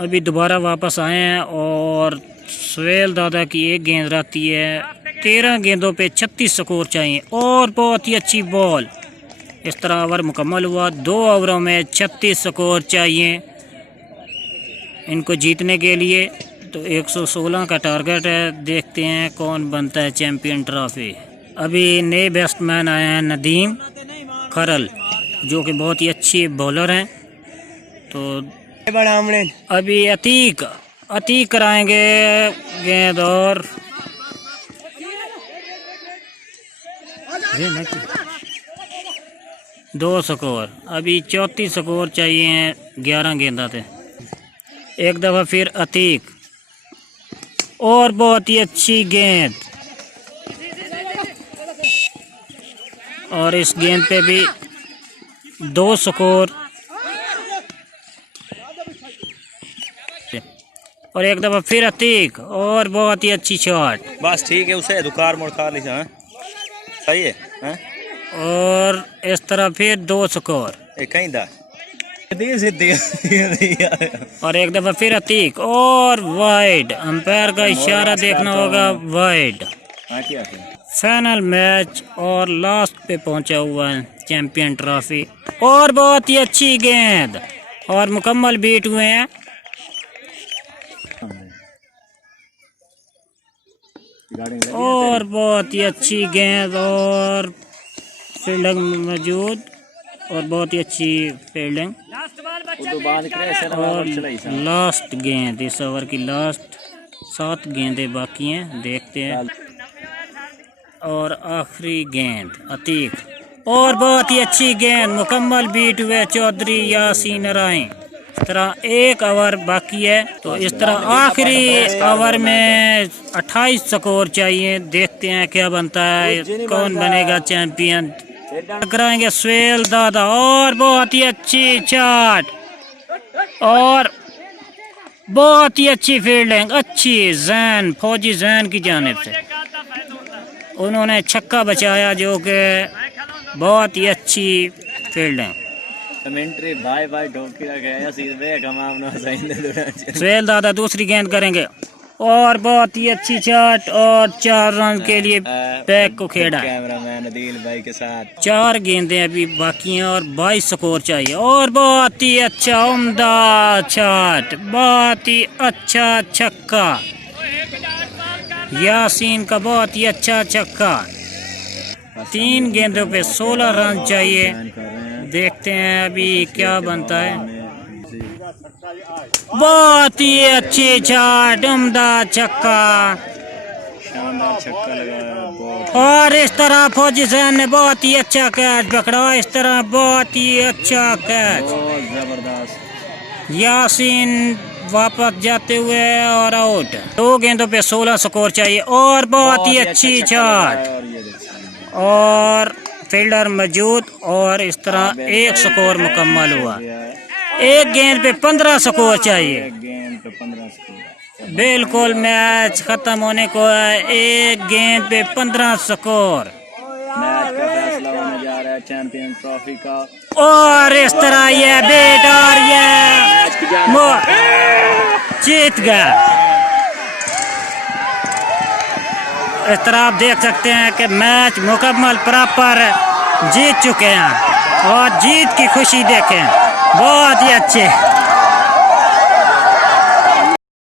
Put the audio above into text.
अभी दोबारा वापस आए हैं और सुहेल दादा की एक गेंद रहती है। 13 गेंदों पे 36 स्कोर चाहिए और बहुत ही अच्छी बॉल। इस तरह ओवर मुकम्मल हुआ। 2 ओवरों में 36 स्कोर चाहिए इनको जीतने के लिए। तो 116 का टारगेट है। देखते हैं कौन बनता है चैम्पियन ट्रॉफी। अभी नए बैट्समैन आए हैं नदीम खरल, जो कि बहुत ही अच्छी बॉलर हैं। तो अभी अतीक कराएंगे गेंद और 2 स्कोर। अभी 34 स्कोर चाहिए 11 गेंदा थे। एक दफ़ा फिर अतीक और बहुत ही अच्छी गेंद और इस गेंद पे भी 2 स्कोर। और एक दफ़ा फिर अतीक और बहुत ही अच्छी शॉट। बस ठीक है, उसे दुकार मुड़कार लिखा है, सही है, हैं? और इस तरह फिर 2 स्कोर। कहीं दा और एक दफ़ा फिर अतीक और वाइड। अंपायर का इशारा देखना होगा, वाइड। फाइनल मैच और लास्ट पे पहुंचा हुआ है चैंपियन ट्रॉफी। और बहुत ही अच्छी गेंद और मुकम्मल बीट हुए हैं। और बहुत ही अच्छी गेंद और फील्डिंग मौजूद और बहुत ही अच्छी फील्डिंग। और लास्ट गेंद, इस ओवर की लास्ट 7 गेंदें बाकी हैं, देखते हैं। और आखिरी गेंद अतीक और बहुत ही अच्छी गेंद, मुकम्मल बीट हुए चौधरी यासीन राय। इस तरह 1 ओवर बाकी है। तो इस तरह आखिरी ओवर में 28 स्कोर चाहिए। देखते हैं क्या बनता है, कौन बनेगा चैंपियन। टकराएंगे सुहेल दादा और बहुत ही अच्छी शॉट और बहुत ही अच्छी फील्डिंग। अच्छी जैन, फौजी जैन की जानिब से उन्होंने छक्का बचाया, जो कि बहुत ही अच्छी फील्डिंग। सुहेल दादा दूसरी गेंद करेंगे और बहुत ही अच्छी शॉट और 4 रन के लिए बैक को खेड़ा। कैमरामैन अदील भाई के साथ 4 गेंदें अभी बाकी हैं और 22 स्कोर चाहिए। और बहुत ही अच्छा उम्दा शॉट, बहुत ही अच्छा छक्का, यासीन का बहुत ही अच्छा छक्का। 3 गेंदों पे 16 रन चाहिए। देखते हैं अभी क्या बनता है। बहुत ही अच्छी शॉट, उम्दा छक्का। शानदार छक्का लगा। और इस तरह फौजी सैन ने बहुत ही अच्छा कैच पकड़ा। इस तरह बहुत ही अच्छा कैच, जबरदस्त। यासीन वापस जाते हुए और आउट। 2 गेंदों पे 16 स्कोर चाहिए और बहुत ही अच्छी शॉट और फील्डर मौजूद। और इस तरह 1 स्कोर मुकम्मल हुआ। 1 गेंद पे 15 स्कोर चाहिए। बिल्कुल मैच खत्म होने को है। 1 गेंद पे 15 स्कोर। मैच का फैसला होने जा रहा है चैंपियन ट्रॉफी का। और इस तरह ये बेट और ये जीत गया। इस तरह आप देख सकते हैं कि मैच मुकम्मल प्रॉपर जीत चुके हैं और जीत की खुशी देखें, बहुत ही अच्छे।